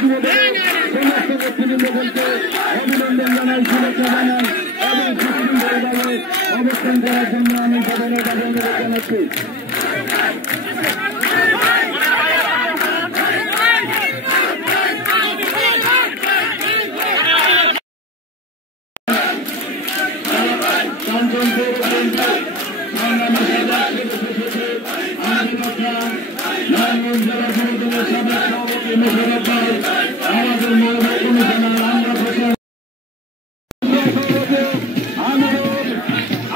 সমস্ত ব্যক্তিবৃন্দকে অভিনন্দন জানাই, শুভেচ্ছা জানাই এবং সুশৃঙ্খলভাবে অবস্থান করার জন্য আমি সদনের কাছে অনুরোধ জানাচ্ছি।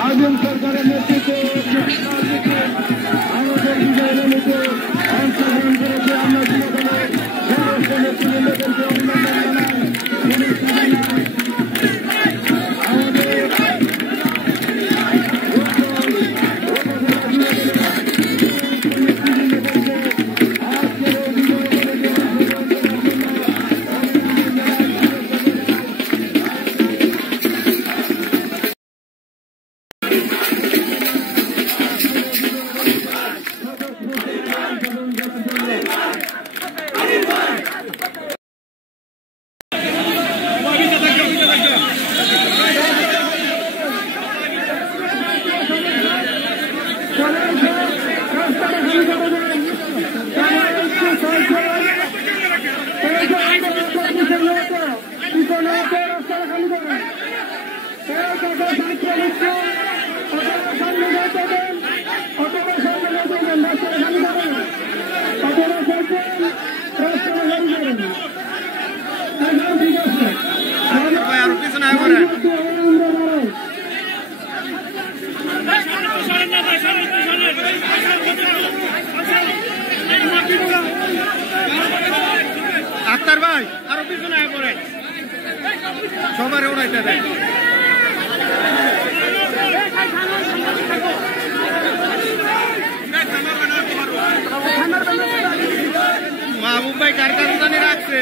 আজম সরকারের নেতৃত্বে আমাদের বিজয় মিলে অংশগ্রহণ করেছে। আমরা যুবদলের সমস্ত নেতৃবৃন্দদেরকে অভিনন্দন জানাই, শুভেচ্ছা জানাই। আক্তার ভাই আরো পিছনে আয় পড়ে সবার উড়াইতে দেয়। মাহবুব ভাই কার কাছে জানি রাখছে।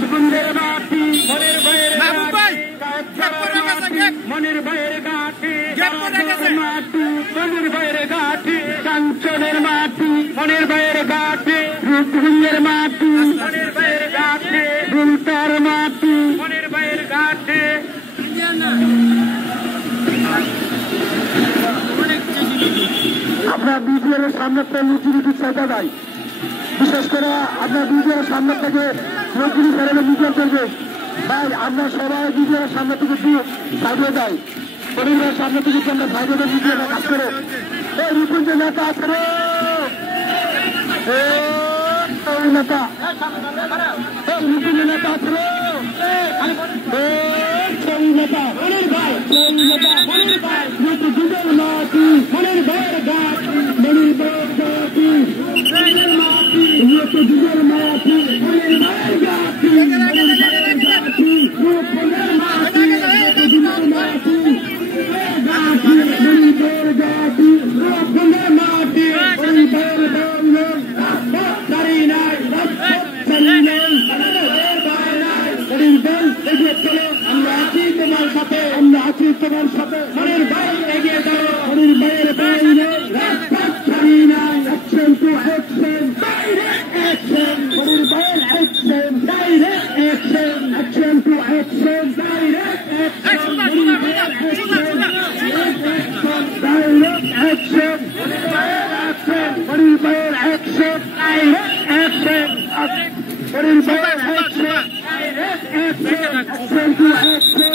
রূপগঞ্জের মাটি মনির ভাইয়ের মনির ভাইয়ের ঘাটি মাটি মনির ভাইয়ের ঘাটি কাঞ্চনের মাটি মনির ভাইয়ের ঘাটি রূপগঞ্জের মাটি মনির ভাইয়ের ঘাটি রুলতার মাটি মনির ভাইয়ের ঘাটি আপনার বিডিআর সামনে থেকে লুচি চাইতে দেয়, বিশেষ করে আপনার বিডিআর সামনে থেকে লুচি ফেরালে বিডিআর করবে ভাই। আপনার সবাই বিডিআর সামনে থেকে সাইডে দেয়, পরিবারের সামনে থেকে আমরা সাইডে দেয় বিডিআর কাজ করে। এই রূপগঞ্জের নেতা আছে রে, নেতা এই রূপগঞ্জের নেতা আছে রে, নেতা মনির ভাই নেতা মনির ভাই রূপগঞ্জের মাটি মনির ভাইয়ের ঘাটি মনির ভাইয়ের ঘাটি রূপগঞ্জের মাটি রূপগঞ্জের মাটি মনির ভাইয়ের ঘাটি মনির ভাইয়ের ঘাটি রূপগঞ্জের মাটি রূপগঞ্জের মাটি ঘাটি মনির ভাইয়ের ঘাটি রূপগঞ্জের মাটি মনির ভাইয়ের ঘাটি দাঁড়িয়ে নাই দাঁড়িয়ে নাই মনির ভাই এগিয়ে চলো, আমরা আছি তোমার সাথে, আমরা আছি তোমার সাথে। মনির ভাই এগিয়ে যাও, মনির ভাইয়ের বাইরে রাস্তা ছাড়িয়ে নাই। Action to action, direct action, Monir ভাইয়ের action, direct action, action to action, direct action, Monir ভাইয়ের অ্যাকশন, ডাইরেক্ট অ্যাকশন, মনির ভাইয়ের অ্যাকশন, মনির ভাইয়ের অ্যাকশন, ডাইরেক্ট অ্যাকশন, মনির ভাইয়ের action, action to action,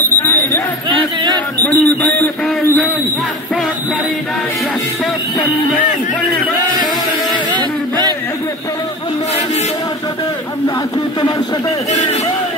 action, মনির ভাইয়ের বাইরে রাজপথ ছাড়ি নাই, রাজপথ ছাড়ি নাই, মনির ভাই এগিয়ে চলো, আমরা আছি তোমার সাথে, আমরা আছি তোমার সাথে,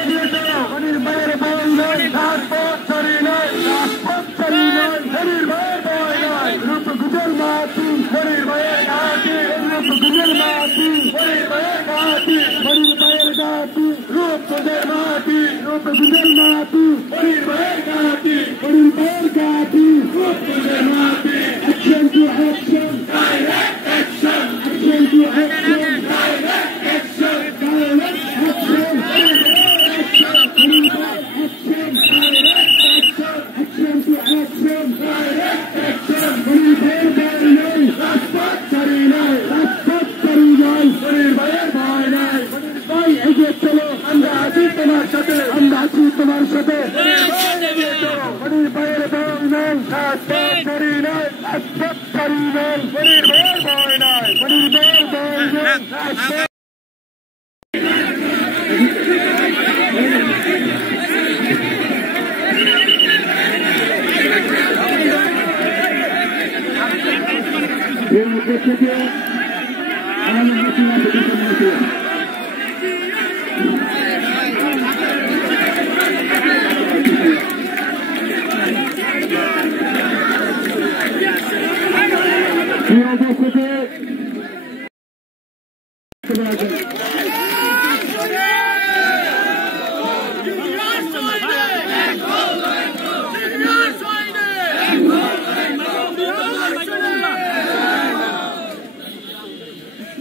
এগিয়ে চলো, মনির ভাইয়ের বাইরে রাজপথ ছাড়ি নাই, রাজপথ ছাড়ি নাই, মনির ভাইয়ের বাইরে রূপগঞ্জের মাটি মনির ভাইয়ের ঘাটি রূপগঞ্জের মাটি মনির ভাইয়ের ঘাটি মনির ভাইয়ের ঘাটি রূপগঞ্জের মাটি রূপগঞ্জের মাটি মনির ভাইয়ের ঘাটি মনির ভাইয়ের ঘাটি রূপগঞ্জের মাটি action to action direct action action to action direct action direct action Monir ভাই action direct action action to action direct action Monir ভাইয়ের বাইরে রাজপথ ছাড়ি নাই, রাজপথ ছাড়ি নাই, মনির ভাইয়ের ভয় নাই, মনির ভাই এগিয়ে চলো, আমরা আছি তোমার সাথে, আমরা আছি তোমার সাথে, এগিয়ে চলো, মনির ভাইয়ের ভয় নাই, রাজপথ ছাড়ি নাই, রাজপথ ছাড়ি নাই, মনির ভাইয়ের ভয় নাই, মনির ভাইয়ের ভয় নাই, রাজপথ থেকে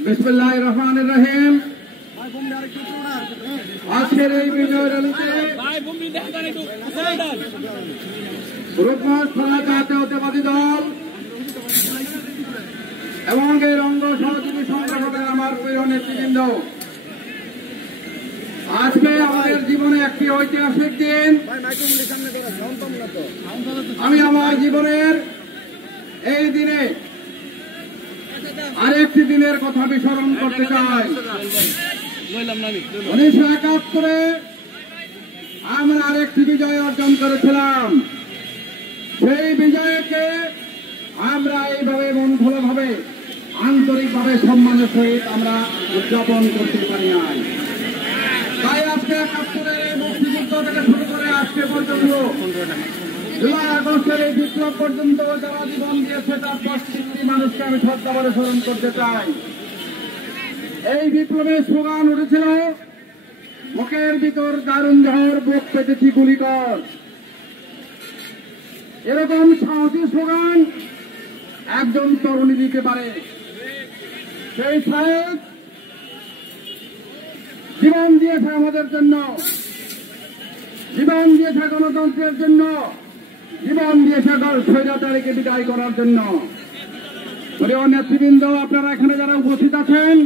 বিসমিল্লাহির রহমানির রহিম। আজকের এই বিজয় র্যালিতে রূপগঞ্জ থানা জাতীয়তাবাদী দল এবং এই রঙ্গ সহযোগী সংগঠনের আমার প্রিয় নেতৃবৃন্দ, আজকে আমাদের জীবনে একটি ঐতিহাসিক দিন। আমি আমার জীবনের এই দিনে আরেকটি দিনের কথা বিস্মরণ করতে চাই। 1971-এ আমরা আরেকটি বিজয় অর্জন করেছিলাম। সেই বিজয়কে আমরা এইভাবে মন খোলাভাবে আন্তরিকভাবে সম্মানের সহিত আমরা উদযাপন করতে পারি নাই। তাই আজকে 71-এর এই মুক্তিযুদ্ধ থেকে শুরু করে আজকে পর্যন্ত জুলাই আগস্টের এই বিপ্লব পর্যন্ত যারা জীবন দিয়েছে তার প্রত্যেকটি মানুষকে আমি শ্রদ্ধাভরে স্মরণ করতে চাই। এই বিপ্লবের স্লোগান উঠেছিল, মুখের ভিতর দারুণ ঝড়, বুক পেতেছি গুলি কর। এরকম সাহসী স্লোগান একজন তরুণী দিতে পারে। সেই সাহেব জীবন দিয়েছে আমাদের জন্য, জীবন দিয়েছে গণতন্ত্রের জন্য, জীবন দিয়েছে স্বৈরাচারীকে বিদায় করার জন্য। প্রিয় নেতৃবৃন্দ, আপনারা এখানে যারা উপস্থিত আছেন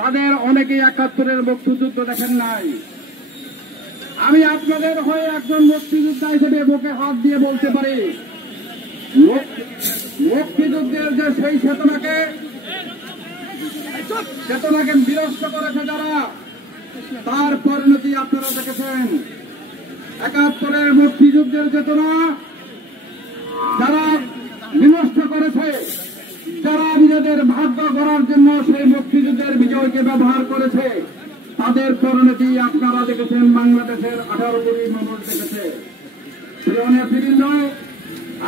তাদের অনেকেই ৭১-এর মুক্তিযুদ্ধ দেখেন নাই। আমি আপনাদের হয়ে একজন মুক্তিযোদ্ধা হিসেবে বুকে হাত দিয়ে বলতে পারি, মুক্তিযুদ্ধের যে সেই চেতনাকে বিনষ্ট করেছে যারা, তার পরিণতি আপনারা দেখেছেন। ৭১-এর মুক্তিযুদ্ধের চেতনা যারা বিনষ্ট করেছে, যারা নিজেদের ভাগ্য গড়ার জন্য সেই মুক্তিযুদ্ধের বিজয়কে ব্যবহার করেছে, তাদের পরিণতি আপনারা দেখেছেন, বাংলাদেশের 18 কোটি মানুষ দেখেছে। প্রিয় নেতৃবৃন্দ,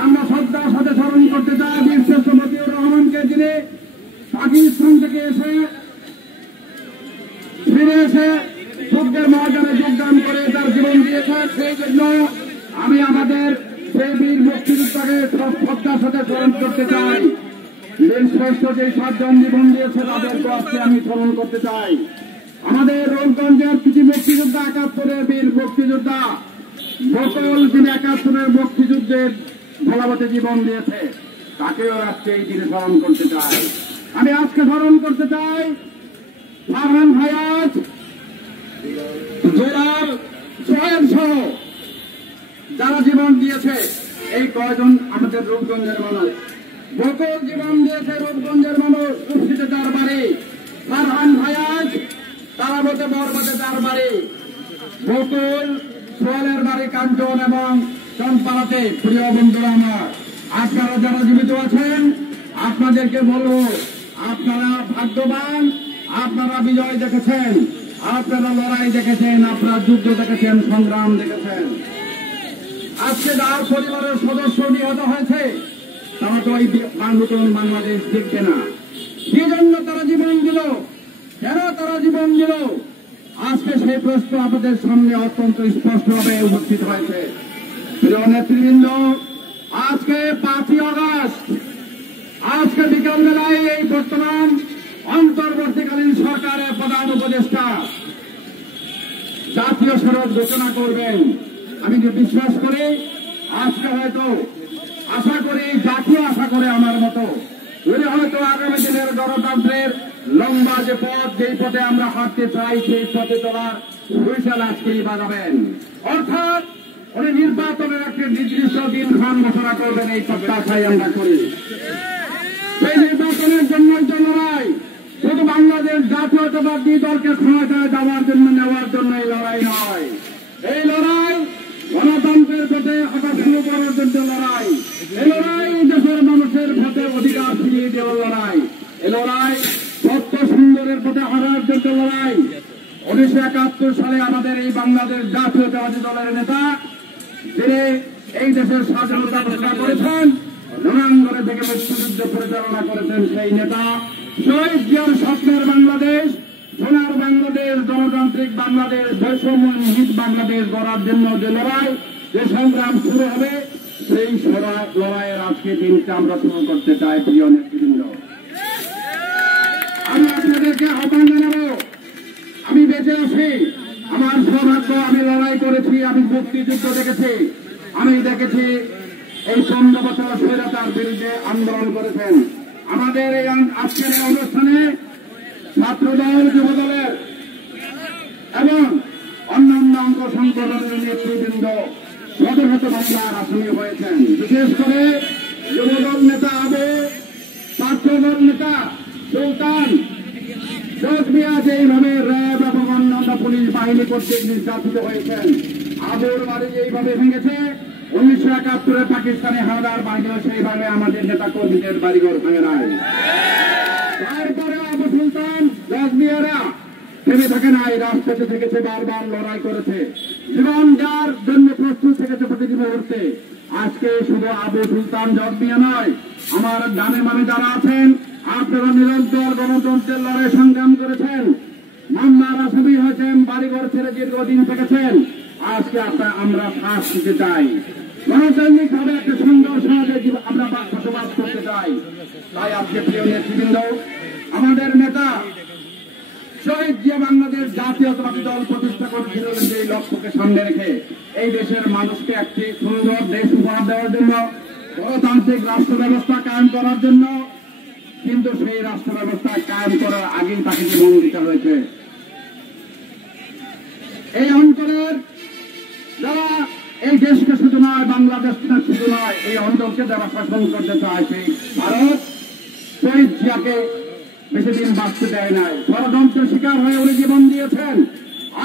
আমরা শ্রদ্ধার সাথে স্মরণ করতে চাই বীর শ্রেষ্ঠ মতিউর রহমানকে, যিনি পাকিস্তান থেকে ফিরে এসে যুদ্ধের ময়দানে যোগদান করে তার জীবন দিয়েছেন। সেই জন্য আমি আমাদের সেই বীর মুক্তিযোদ্ধাকে শ্রদ্ধার সাথে স্মরণ করতে চাই। বীর শ্রেষ্ঠ যে 7 জন জীবন দিয়েছে তাদেরকে আজকে আমি স্মরণ করতে চাই। আমাদের রূপগঞ্জের কিছু মুক্তিযোদ্ধা, ৭১-এর বীর মুক্তিযোদ্ধা বকুল, যিনি ৭১-এর মুক্তিযুদ্ধের বলবতে জীবন দিয়েছে, তাকেও আজকে এই দিনে স্মরণ করতে চাই। আমি আজকে স্মরণ করতে চাই ফারহান ফায়াজ, জোরার সোহেল সহ যারা জীবন দিয়েছে, এই কয়জন আমাদের রূপগঞ্জের মানুষ। বকুল জীবন দিয়েছে রূপগঞ্জের মানুষ, কুর্শিতে তার বাড়ি। ফারহান ফায়াজ তারাবতে বরবতে তার বাড়ি। বকুল সোহেলের বাড়ি কাঞ্চন এবং চম্পাড়াতে। প্রিয় বন্ধুরা আমার, আপনারা যারা জীবিত আছেন আপনাদেরকে বলবো, আপনারা ভাগ্যবান, আপনারা বিজয় দেখেছেন, আপনারা লড়াই দেখেছেন, আপনারা যুদ্ধ দেখেছেন, সংগ্রাম দেখেছেন। আজকে যার পরিবারের সদস্য নিহত হয়েছে তারা তো এই নতুন বাংলাদেশ দেখবে না। কি জন্য তারা জীবন দিল, কেন তারা জীবন দিল, আজকে সেই প্রশ্ন আমাদের সামনে অত্যন্ত স্পষ্টভাবে উপস্থিত হয়েছে। প্রিয় নেতৃবৃন্দ, আজকে 5ই আগস্ট, আজকে বিকালবেলায় এই বর্তমান অন্তর্বর্তীকালীন সরকারের প্রধান উপদেষ্টা জাতীয় সড়ক ঘোষণা করবেন। আমি যে বিশ্বাস করি, আজকে হয়তো আশা করি, জাতীয় আশা করে আমার মতো, উনি হয়তো আগামী দিনের গণতন্ত্রের লম্বা যে পথ, যেই পথে আমরা হাঁটতে চাই, সেই পথে চলার হুইসেল আজকেই বাজাবেন। অর্থাৎ উনি নির্বাচনের একটি নির্দিষ্ট দিনক্ষণ ঘোষণা করবেন, এই প্রত্যাশাই আমরা করি। সেই নির্বাচনের জন্যই তো লড়াই, শুধু বাংলাদেশ জাতীয়তাবাদী দলকে ক্ষমতায় দেওয়ার জন্য, নেওয়ার জন্য এই লড়াই নয়। এই লড়াই গণতন্ত্রের পথে হাঁটা শুরু করার জন্য লড়াই। এই লড়াই দেশের মানুষের পথে অধিকার ফিরিয়ে দেওয়ার লড়াই। এই লড়াই সত্য সুন্দরের পথে হারার জন্য লড়াই। 1971 সালে আমাদের এই বাংলাদেশ জাতীয়তাবাদী দলের নেতা, যিনি এই দেশের স্বাধীনতা ঘোষণা করেছেন, রণাঙ্গনে থেকে মুক্তিযুদ্ধ পরিচালনা করেছেন, সেই নেতা শহীদ জিয়ার স্বপ্নের বাংলাদেশ, সোনার বাংলাদেশ, গণতান্ত্রিক বাংলাদেশ, বৈষম্যহীন বাংলাদেশ গড়ার জন্য যে লড়াই, যে সংগ্রাম শুরু হবে, সেই লড়াইয়ের আজকে দিনটা আমরা শুরু করতে চাই। প্রিয় নেতৃবৃন্দ, আমি আপনাদেরকে আহ্বান জানাবো, আমি বেঁচে আছি, আমার সৌভাগ্য, আমি লড়াই করেছি, আমি মুক্তিযুদ্ধ দেখেছি, আমি দেখেছি এই 15 বছর স্বৈরাচার বিরুদ্ধে আন্দোলন করেছেন। আমাদের এই আজকের এই অনুষ্ঠানে ছাত্রদল, যুবদলের এবং অন্যান্য অঙ্গ সংগঠনের নেতৃবৃন্দ শত শত মামলার আসামি হয়েছেন। বিশেষ করে যুবদল নেতা আবু, ছাত্রদল নেতা সুলতান, জজমিয়া যেইভাবে র্যাব এবং অন্যান্য পুলিশ বাহিনী কর্তৃক নির্যাতিত হয়েছেন, আবুর বাড়ি যেইভাবে ভেঙেছে, 1971 পাকিস্তানি হানাদার বাহিনীও সেইভাবে আমাদের নেতা কর্মীদের বাড়িঘর ভাঙে নাই। তারপরে আবু সুলতান, জজমিয়ারা থেমে থাকে নাই, রাজপথে থেকেছে, বারবার লড়াই করেছে, জীবন দেওয়ার জন্য প্রস্তুত থেকেছে প্রতিটি মুহূর্তে। আজকে শুধু আবু সুলতান, জজমিয়া নয়, আমার গ্রামে মানে যারা আছেন, আপনারা নিরন্তর গণতন্ত্রের লড়াই সংগ্রাম করেছেন, মামলার আসামি হয়েছেন, বাড়িঘর ছেড়ে দীর্ঘদিন থেকেছেন। আজকে আমরা শ্বাস দিতে চাই, গণতান্ত্রিক ভাবে একটা সুন্দর সমাজে আমরা বসবাস করতে চাই। তাই আজকে প্রিয় নেতৃবৃন্দ, আমাদের নেতা শহীদ জিয়া বাংলাদেশ জাতীয়তাবাদী দল প্রতিষ্ঠা করেছিলেন যে লক্ষ্যকে সামনে রেখে এই দেশের মানুষকে একটি সুন্দর দেশ উপহার দেওয়ার জন্য, গণতান্ত্রিক রাষ্ট্র ব্যবস্থা কায়েম করার জন্য। কিন্তু সেই রাষ্ট্র ব্যবস্থা কায়েম করার আগেই তাকে জীবন দিতে হয়েছে। এই অঞ্চলের যারা এই দেশকে শুধু নয়, বাংলাদেশকে শুধু নয়, এই অঞ্চলকে যারা শাসন করতে চায়, সেই ভারত শহীদ জিয়াকে বেশি দিন বাঁচতে দেয় নাই, ষড়যন্ত্রের শিকার হয়ে উনি জীবন দিয়েছেন।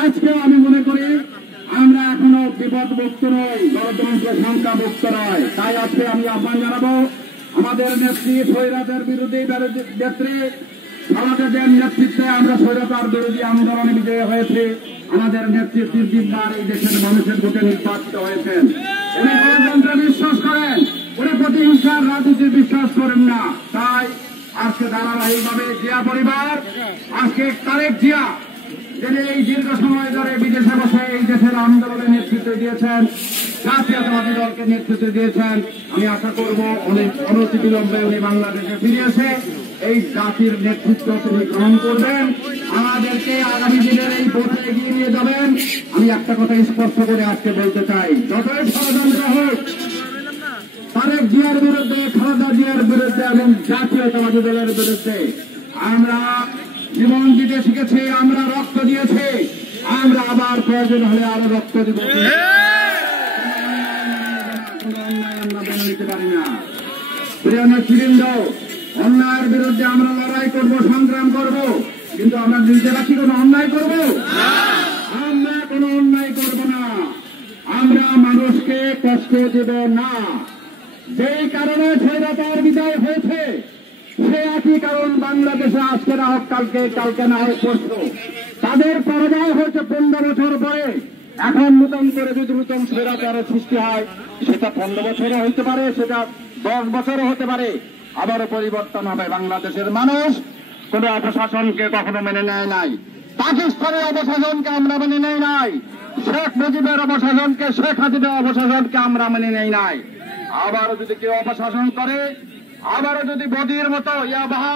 আজকেও আমি মনে করি আমরা এখনো বিপদমুক্ত নই, গণতন্ত্র শঙ্কামুক্ত নয়। তাই আজকে আমি আহ্বান জানাবো আমাদের নেত্রী স্বৈরাচার বিরোধী নেত্রী খালেদা জিয়ার নেতৃত্বে আমরা স্বৈরাচার বিরোধী আন্দোলনে বিজয়ী হয়েছি। আমাদের নেত্রী তৃতীয়বার এই দেশের মানুষের ভোটে নির্বাচিত হয়েছেন। উনি গণতন্ত্রে বিশ্বাস করেন, উনি প্রতিহিংসার রাজনীতি বিশ্বাস করেন না। তাই আজকে ধারাবাহিকভাবে জিয়া পরিবার, আজকে তারেক জিয়া যিনি এই দীর্ঘ সময় ধরে বিদেশে বসে এই দেশের আন্দোলনের নেতৃত্ব দিয়েছেন, জাতীয়তাবাদী দলকে নেতৃত্ব দিয়েছেন, আমি আশা করব অনেক অনতিবিলম্বে উনি বাংলাদেশে ফিরে এসে এই জাতির নেতৃত্ব তিনি গ্রহণ করবেন, আমাদেরকে আগামী দিনের এই ভোটে এগিয়ে নিয়ে যাবেন। আমি একটা কথা স্পষ্ট করে আজকে বলতে চাই, যতই ষড়যন্ত্র হোক তারেক জিয়ার বিরুদ্ধে, খালেদা জিয়ার বিরুদ্ধে এবং জাতীয়তাবাদী দলের বিরুদ্ধে আমরা জীবন দিতে শিখেছি, আমরা রক্ত দিয়েছি, আমরা আবার প্রয়োজন হলে আরো রক্ত দিব। আমরা মেনে নিতে পারি না। প্রিয় নেতৃবৃন্দ, অন্যায়ের বিরুদ্ধে আমরা লড়াই করব, সংগ্রাম করব, কিন্তু আমরা নিজেরা কি কোনো অন্যায় করব? আমরা কোনো অন্যায় করব না, আমরা মানুষকে কষ্ট দেব না। যেই কারণে স্বৈরাচার বিজয় হয়েছে সে একই কারণ বাংলাদেশে আজকে না হোক কালকে, কালকে না হোক পরশু। তাদের পরাজয় হয়েছে 15 বছর পরে। এখন নতুন করে যদি নতুন স্বৈরাচারের সৃষ্টি হয়, সেটা 15 বছরও হইতে পারে, সেটা 10 বছরও হতে পারে, আবারও পরিবর্তন হবে। বাংলাদেশের মানুষ কোন অপশাসনকে কখনো মেনে নেয় নাই, পাকিস্তানের অপশাসনকে আমরা মেনে নেই নাই, শেখ মুজিবের অপশাসনকে, শেখ হাসিনার অপশাসনকে আমরা মেনে নেই নাই। আবারও যদি কেউ অপশাসন করে, আবারও যদি বদির মতো ইয়াবাহা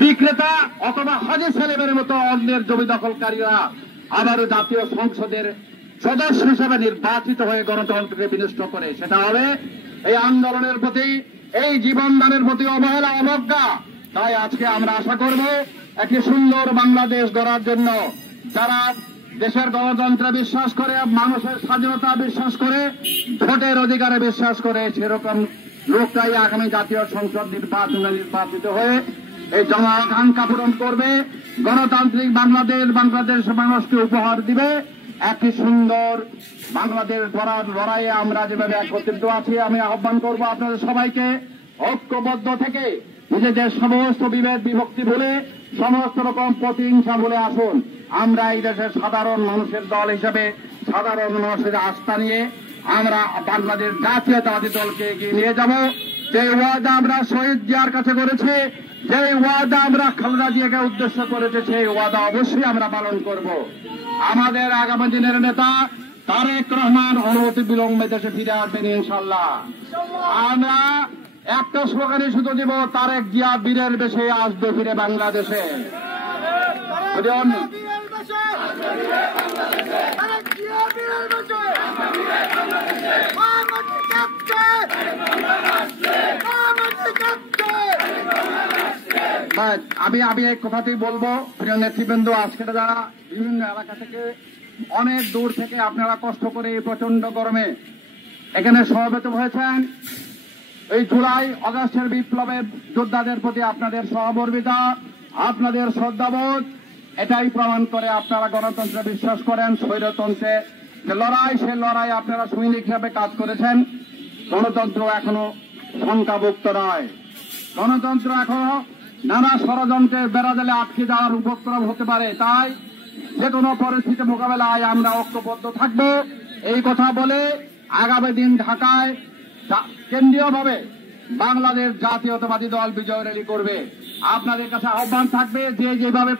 বিক্রেতা অথবা হাজি সেলেমের মতো অন্যের জমি দখলকারীরা আবারও জাতীয় সংসদের সদস্য হিসেবে নির্বাচিত হয়ে গণতন্ত্রকে বিনষ্ট করে, সেটা হবে এই আন্দোলনের প্রতি, এই জীবনদানের প্রতি অবহেলা, অবজ্ঞা। তাই আজকে আমরা আশা করব একটি সুন্দর বাংলাদেশ গড়ার জন্য যারা দেশের গণতন্ত্রে বিশ্বাস করে, মানুষের স্বাধীনতা বিশ্বাস করে, ভোটের অধিকারে বিশ্বাস করে, সেরকম লোকটাই আগামী জাতীয় সংসদ নির্বাচনে নির্বাচিত হয়ে এই জনআকাঙ্ক্ষা পূরণ করবে, গণতান্ত্রিক বাংলাদেশ, বাংলাদেশ মানুষকে উপহার দিবে। একটি সুন্দর বাংলাদেশ গড়ার লড়াইয়ে আমরা যেভাবে একত্রিত আছি, আমি আহ্বান করব আপনাদের সবাইকে ঐক্যবদ্ধ থেকে নিজেদের সমস্ত বিভেদ বিভক্তি ভুলে, সমস্ত রকম প্রতিহিংসা বলে আসুন। আমরা এই দেশের সাধারণ মানুষের দল হিসেবে, সাধারণ মানুষের আস্থা নিয়ে আমরা বাংলাদেশ জাতীয়তাবাদী দলকে এগিয়ে নিয়ে যাব। যে ওয়াদা আমরা শহীদ জিয়ার কাছে করেছি, যে ওয়াদা আমরা খালেদা জিয়াকে উদ্দেশ্য করেছে, সেই ওয়াদা অবশ্যই আমরা পালন করব। আমাদের আগামী দিনের নেতা তারেক রহমান অনতি বিলম্বে দেশে ফিরে আসবেন ইনশাল্লাহ। আমরা একটা স্লোগানই শুধু দিব, তারেক জিয়া বীরের বেশে আসবে ফিরে বাংলাদেশে। আমি এই কথাটি বলবো, প্রিয় নেতৃবৃন্দ, আজকে যারা বিভিন্ন এলাকা থেকে, অনেক দূর থেকে আপনারা কষ্ট করে এই প্রচন্ড গরমে এখানে সমবেত হয়েছেন, এই জুলাই আগস্টের বিপ্লবের যোদ্ধাদের প্রতি আপনাদের সহমর্মিতা, আপনাদের শ্রদ্ধাবোধ এটাই প্রমাণ করে আপনারা গণতন্ত্রে বিশ্বাস করেন। স্বৈরতন্ত্রে যে লড়াই, সে লড়াই আপনারা সৈনিক হিসাবে কাজ করেছেন। গণতন্ত্র এখনো শঙ্কামুক্ত নয়, গণতন্ত্র এখনো নানা ষড়যন্ত্রের বেড়াজালে আটকে যাওয়ার উপক্রম হতে পারে। তাই যে কোনো পরিস্থিতি মোকাবেলায় আমরা ঐক্যবদ্ধ থাকব, এই কথা বলে আগামী দিন ঢাকায় কেন্দ্রীয়ভাবে বাংলাদেশ জাতীয়তাবাদী দল বিজয় র্যালি করবে। আপনাদের কাছে আহ্বান থাকবে, যে যেভাবে